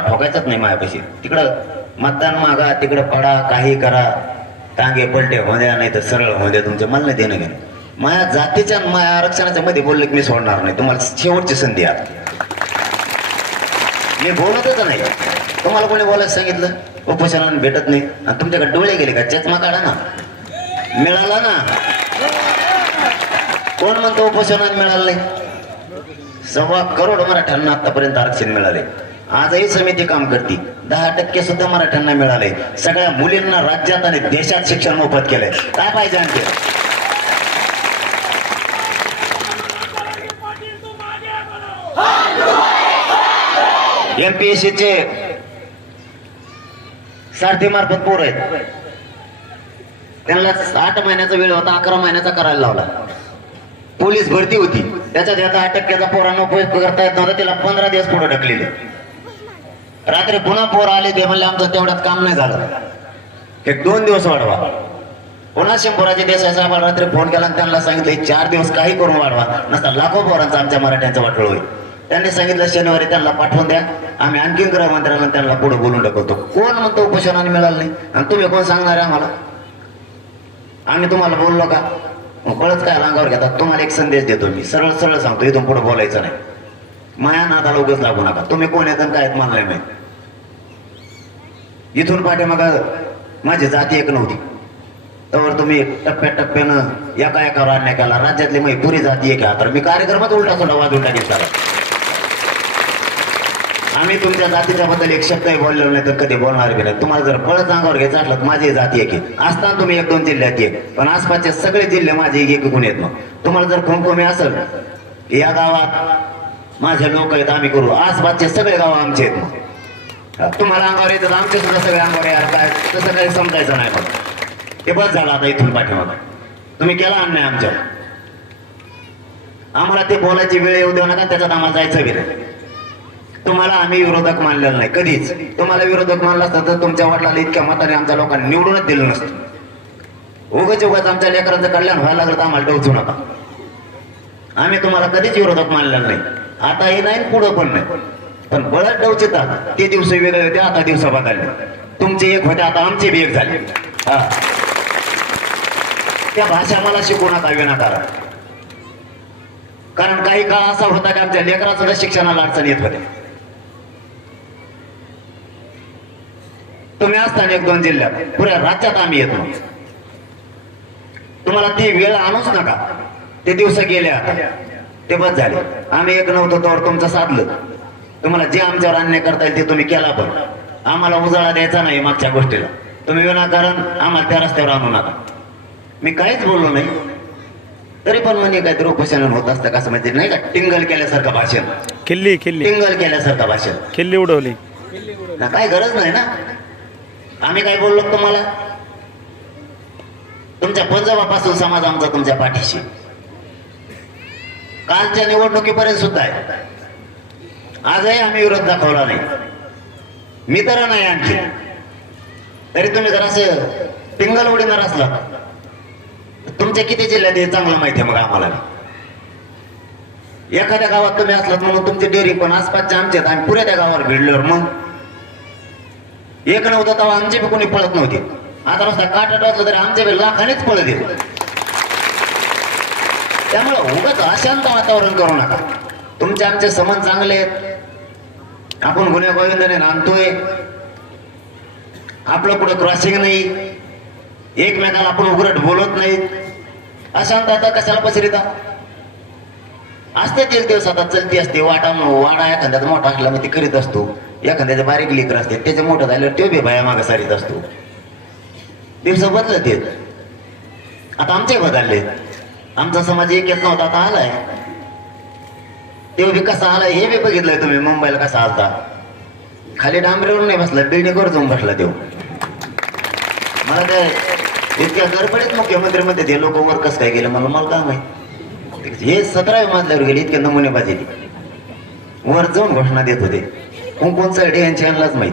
ठोकायचाच नाही माझ्यापाशी. तिकडं मतदान मागा तिकडं पडा काही करा. टांगे पलटे होद्या नाही तर सरळ होद्या तुमच्या मला नाही देणं घेणं. माझ्या जातीच्या माया माझ्या आरक्षणाच्या मध्ये बोलले की मी सोडणार नाही. तुम्हाला शेवटची संधी आहे. मी बोलतच नाही. तुम्हाला कोणी बोलायला सांगितलं? उपोषणाने भेटत नाही. आणि तुमच्याकडे डोळे गेले का? चष्मा काढा ना. मिळाला ना. कोण म्हणतो उपोषणाने मिळालं नाही? सव्वा करोड मराठ्यांना आतापर्यंत आरक्षण मिळाले. आजही समिती काम करते. दहा टक्के सुद्धा मराठ्यांना मिळाले. सगळ्या मुलींना राज्यात आणि देशात शिक्षण मोफत केलंय. काय पाहिजे आणखी? एमपीएससी चे सारथी मार्फत पोर आहेत. त्यांना आठ महिन्याचा वेळ होता अकरा महिन्याचा करायला लावला. पोलीस भरती होती. त्याच्यात याचा आठ टक्क्याचा पोरांना उपयोग करता येत नव्हता त्याला पंधरा दिवस पुढे ढकलेले. रात्री पुन्हा पोर आले ते म्हणले आमचं तेवढ्यात काम नाही झालं. एक दोन दिवस वाढवा. पुन्हा शंभराचे देसाई साहेबांना रात्री फोन केला आणि त्यांना सांगितलं चार दिवस काही करून वाढवा. नसता लाखो पोरांचा आमच्या मराठ्यांचं वाटळ होईल. त्यांनी सांगितलं शनिवारी त्यांना पाठवून द्या. आम्ही आणखीन गृहमंत्र्यांना त्यांना पुढे बोलून टाकवतो कोण म्हणतो उपोषणाने मिळालं नाही? आणि तुम्ही कोण सांगणार आहे आम्हाला? आम्ही तुम्हाला बोललो का? मग काय अंगावर घेतात तुम्हाला एक संदेश देतो मी. सरळ सरळ सांगतो इथून पुढे बोलायचं नाही. माया नादाला उगच लागू नका. तुम्ही कोण येत काय आहेत मला नाही इथून पाठीमाग माझी जाती एक नव्हती. तर तुम्ही टप्प्याटप्प्यानं एका एकावर अन्याय केला. राज्यातली माझी पुरी जाती एक तर मी कार्यक्रमात उलटा सोडा वाद उलटा घेतला. आम्ही तुमच्या जातीच्या बद्दल एक शब्दही बोललेलो नाही तर कधी बोलणार बी नाही. तुम्हाला जर पळत अंगावर घ्यायचं असलं तर माझी जाती एक आहे. असताना तुम्ही एक दोन जिल्ह्यात एक. पण आसपासचे सगळे जिल्हे माझे एक एकूण येत मग. तुम्हाला जर खुमखुमी असेल या गावात माझे लोक आहेत आम्ही करू. आसपासचे सगळे गाव आमचे आहेत मग. तुम्हाला अंगावर येतात आमचे सुद्धा सगळे अंगावर यार काय तसं काही समजायचं नाही बघ ते बस झालं आता इथून पाठीमाग. तुम्ही केला अन्याय आमच्यावर. आम्हाला ते बोलायची वेळ येऊ देऊ नका त्याच्यात आम्हाला जायचं बी नाही. तुम्हाला आम्ही विरोधक मानलेलं नाही कधीच. तुम्हाला विरोधक मानला असतं तर तुमच्या वडिलांना इतक्या मताने आमच्या लोकांनी निवडूनच दिलं नसतं. उगाच उगाच आमच्या लेकरांचं कल्याण व्हायला लागलं तर आम्हाला डोचू नका. आम्ही तुम्हाला कधीच विरोधक मानलेलं नाही. आता हे नाही पुढं पण नाही. पण बळच डवचितात ते दिवस वेगळे होते आता दिवस बदलले. तुमचे एक होते आता आमचे बी एक झाले. हा. त्या भाषा मला शिकवण्यात नका विनाकारण कारण काही काळ असा होता की आमच्या लेकराचं सुद्धा शिक्षणाला अडचण येत होते. तुम्ही असताना एक दोन जिल्ह्यात पुऱ्या राज्यात आम्ही येतो. तुम्हाला ती वेळ आणूच नका. ते दिवस गेले आता. ते बस झाले. आम्ही एक नव्हतो तर तुमचं साधलं. तुम्हाला जे आमच्यावर अन्याय करता येईल ते तुम्ही केला पण. आम्हाला उजाळा द्यायचा नाही मागच्या गोष्टीला. तुम्ही विनाकारण आम्हाला त्या रस्त्यावर आणू नका. मी काहीच बोललो नाही. तरी पण म्हणे काहीतरी उपोषण होत असतं कसं म्हणजे नाही का? टिंगल केल्यासारखं भाषण. किल्ली किल्ली टिंगल केल्यासारखं भाषण. किल्ली उडवली. ना काय गरज नाही ना? आम्ही काय बोललो तुम्हाला? तुमच्या पंजाबापासून समाज आमचा तुमच्या पाठीशी. कालच्या निवडणुकीपर्यंत सुद्धा आहे. आजही आम्ही विरोध दाखवला नाही. मी तर नाही आणखी. तरी तुम्ही जर असं पिंगल उडीणार असला. तुमच्या किती जिल्ह्यात हे चांगलं माहिती आहे मग आम्हाला? एखाद्या गावात तुम्ही असलात म्हणून तुमची डेअरी पण आसपासच्या आमच्यात आम्ही पुऱ्या त्या गावावर भिडल्यावर मग? एक नव्हतं तेव्हा आमचे बी कोणी पळत नव्हते. आता रस्ता काटा टाकलं तरी आमचे बी लाखानेच पळत येत त्यामुळे उगाच अशांत वातावरण करू नका. तुमचे आमचे समन चांगले आहेत. आपण गुन्हे गोविंदाने नांदतोय. आपलं कुठं क्रॉसिंग नाही. एकमेकाला आपण उघडट बोलत नाहीत. अशांतता कशाला पसरिता असते एक दिवस आता चलती असते. वाटा वाडा एखाद्याचा मोठा असला मग ती करीत असतो. एखाद्याचे बारीक लेकर असते त्याचं मोठं झालं तो बी भया मागे सारीत असतो. दिवस बदलत येत आता आमचे बदलले आमचा समाज एक येत नव्हता आता आलाय. ते बी कसा आलाय हे बी बघितलंय तुम्ही मुंबईला कसा आलता. खाली डांबरेवर नाही बसला बिल्डिंगवर जाऊन बसला देव मला ते इतक्या गडबडीत मुख्यमंत्री मध्ये ते लोक वर कसं काय गेलं मला मला काय माहीत. हे सतराव्या मजल्यावर गेले इतके नमुने बाजली वर जाऊन घोषणा देत होते. कोण कोण साईड यांची यांनाच माहीत.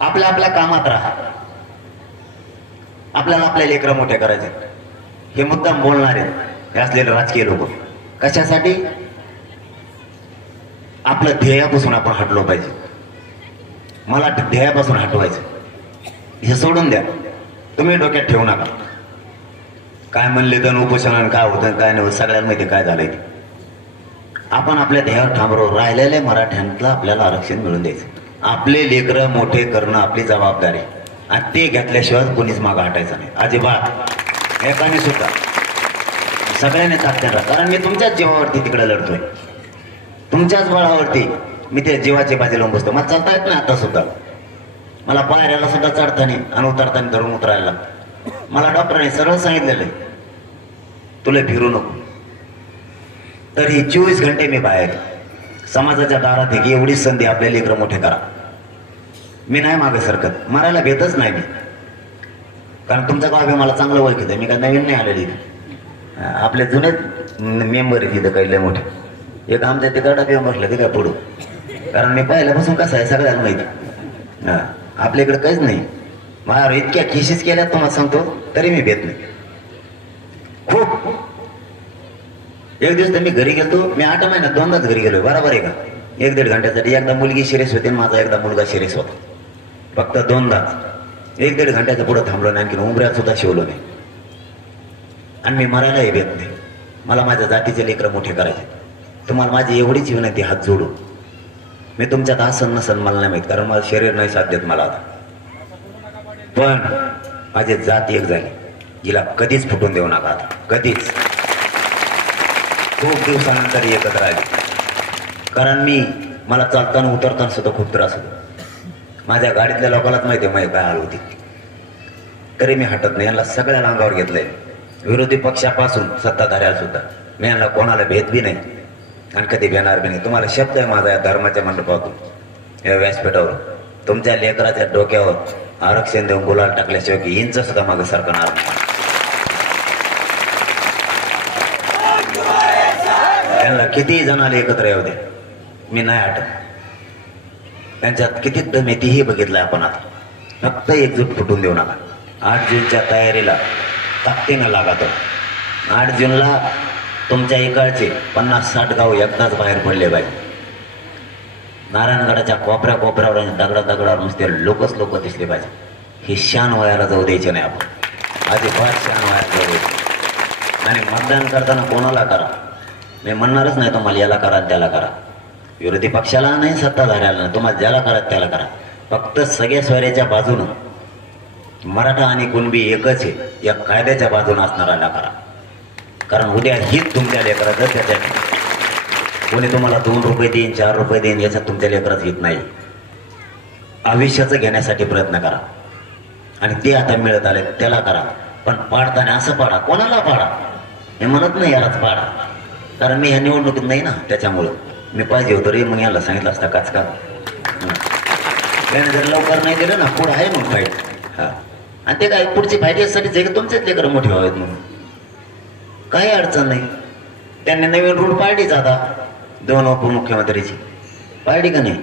आपल्या आपल्या कामात राहा. आपल्याला आपल्या लेकरं मोठ्या करायचे. हे मुद्दाम बोलणारे. हे असलेले राजकीय लोक. कशासाठी? आपलं ध्येयापासून आपण हटलो पाहिजे. मला ध्येयापासून हटवायचं हे सोडून द्या. तुम्ही डोक्यात ठेवू नका. काय म्हणले तर उपोषणानं काय होतं काय नाही होत सगळ्यांना माहिती काय झालंय ते. आपण आपल्या ध्येयावर थांबरो राहिलेले राहिलेल्या आपल्याला आरक्षण मिळून द्यायचं आपले लेकरं मोठे करणं आपली जबाबदारी. आणि ते घेतल्याशिवाय कोणीच मागं हटायचं नाही. अजिबात. एकाने सुद्धा. सगळ्यांनी ताकद कारण मी तुमच्याच जीवावरती तिकडे लढतोय. तुमच्याच बळावरती मी ते जीवाची बाजी लावून बसतो. मला चढता येत नाही आता सुद्धा. मला पायऱ्याला सुद्धा चढताना आणि उतरताना धरून उतरायला. मला डॉक्टरने सरळ सांगितलेलं आहे. तुला फिरू नको. तर ही चोवीस घंटे मी बाहेर समाजाच्या दारात आहे की एवढीच संधी आपल्या लेकरं मोठे करा. मी नाही मागे सरकत मारायला भेटच नाही मी. कारण तुमचा गाव मला चांगलं ओळखीत आहे. मी काय नवीन नाही आलेली इथे. आपले जुनेच मेंबर आहेत तिथं काही लय मोठे. एक आमच्या तिकडं बी बसला ते काय पुढं. कारण मी पाहिल्यापासून कसं आहे सगळ्यांना माहिती. हा आपल्या इकडं काहीच नाही. माझ्यावर इतक्या केसेस केल्या तुम्हाला सांगतो तरी मी भेट नाही. खूप. एक दिवस तर मी घरी गेलतो मी आठ महिन्यात दोनदाच घरी गेलो बरोबर आहे का? एक दीड घंट्यासाठी. एकदा मुलगी शिरेस होती माझा एकदा मुलगा शिरेस होता. फक्त दोनदाच एक दीड घंट्याचा पुढं थांबलो नाही आणखी उमऱ्यात सुद्धा शिवलो नाही. आणि मी मरायलाही भेट नाही. मला माझ्या जातीचे लेकरं मोठे करायचे. तुम्हाला माझी एवढीच विनंती हात जोडू मी तुमच्यात आसन नसन मला नाही माहीत कारण माझं शरीर नाही साथ देत मला आता. पण माझी जात एक झाली. हिला कधीच फुटून देऊ नका आता. कधीच. खूप दिवसानंतर एकत्र आली. कारण मी मला चालताना उतरताना सुद्धा खूप त्रास होतो. माझ्या गाडीतल्या लोकांनाच माहिती आहे माझी काय हाल होती. तरी मी हटत नाही. यांना सगळ्या अंगावर घेतलंय. विरोधी पक्षापासून सत्ताधाऱ्या सुद्धा. मी यांना कोणाला भेद बी नाही. आणि कधी भेणार बी नाही. तुम्हाला शब्द आहे माझा या धर्माच्या मंडपातून. या व्यासपीठावर तुमच्या लेकराच्या डोक्यावर आरक्षण देऊन गुलाल टाकल्याशिवाय की इंच सुद्धा माझं सरकणार नाही. त्यांना किती जणाले एकत्र येऊ दे. मी नाही हटत. त्यांच्यात किती दम बघितलं आपण आता. फक्त एकजूट फुटून देऊ नका. आठ जूनच्या तयारीला ताकदीनं लागा तो आठ जूनला तुमच्या इकडचे पन्नास साठ गाव एकदाच बाहेर पडले पाहिजे नारायणगडाच्या कोपऱ्या कोपऱ्यावर आणि दगडा दगडावर नुसते लोकच लोक दिसले पाहिजे हे शान वयाला जाऊ द्यायचे नाही आपण. अजिबात शान वयाला जाऊ द्यायचे आणि मतदान करताना कोणाला करा? मी म्हणणारच नाही तुम्हाला याला करा त्याला करा. विरोधी पक्षाला नाही सत्ताधाऱ्याला नाही. तुम्हाला ज्याला करा त्याला करा. फक्त सगळ्या स्वैर्याच्या बाजूनं मराठा आणि कुणबी एकच आहे. या कायद्याच्या बाजूनं असणारा करा कारण उद्या हीच तुमच्या लेकराचं त्याच्या कोणी तुम्हाला दोन रुपये देईन चार रुपये देईन याच्यात तुमच्या लेकरात येत नाही. आयुष्याचं घेण्यासाठी प्रयत्न करा. आणि ते आता मिळत आले त्याला करा. पण पाडताना असं पाडा कोणाला पाडा? हे म्हणत नाही यालाच पाडा. कारण मी ह्या निवडणुकीत नाही ना त्याच्यामुळं. मी पाहिजे होतो रे मग याला सांगितलं असता काच का? त्याने जर लवकर नाही दिलं ना पुढं आहे मग फाईट हां. आणि ते काय पुढची फाईट यासाठी जे तुमचेच लेकर मोठे व्हावेत म्हणून. काही अडचण नाही. त्यांनी नवीन रूल पाळली जाता. दोन उपमुख्यमंत्रीची पाळली का नाही?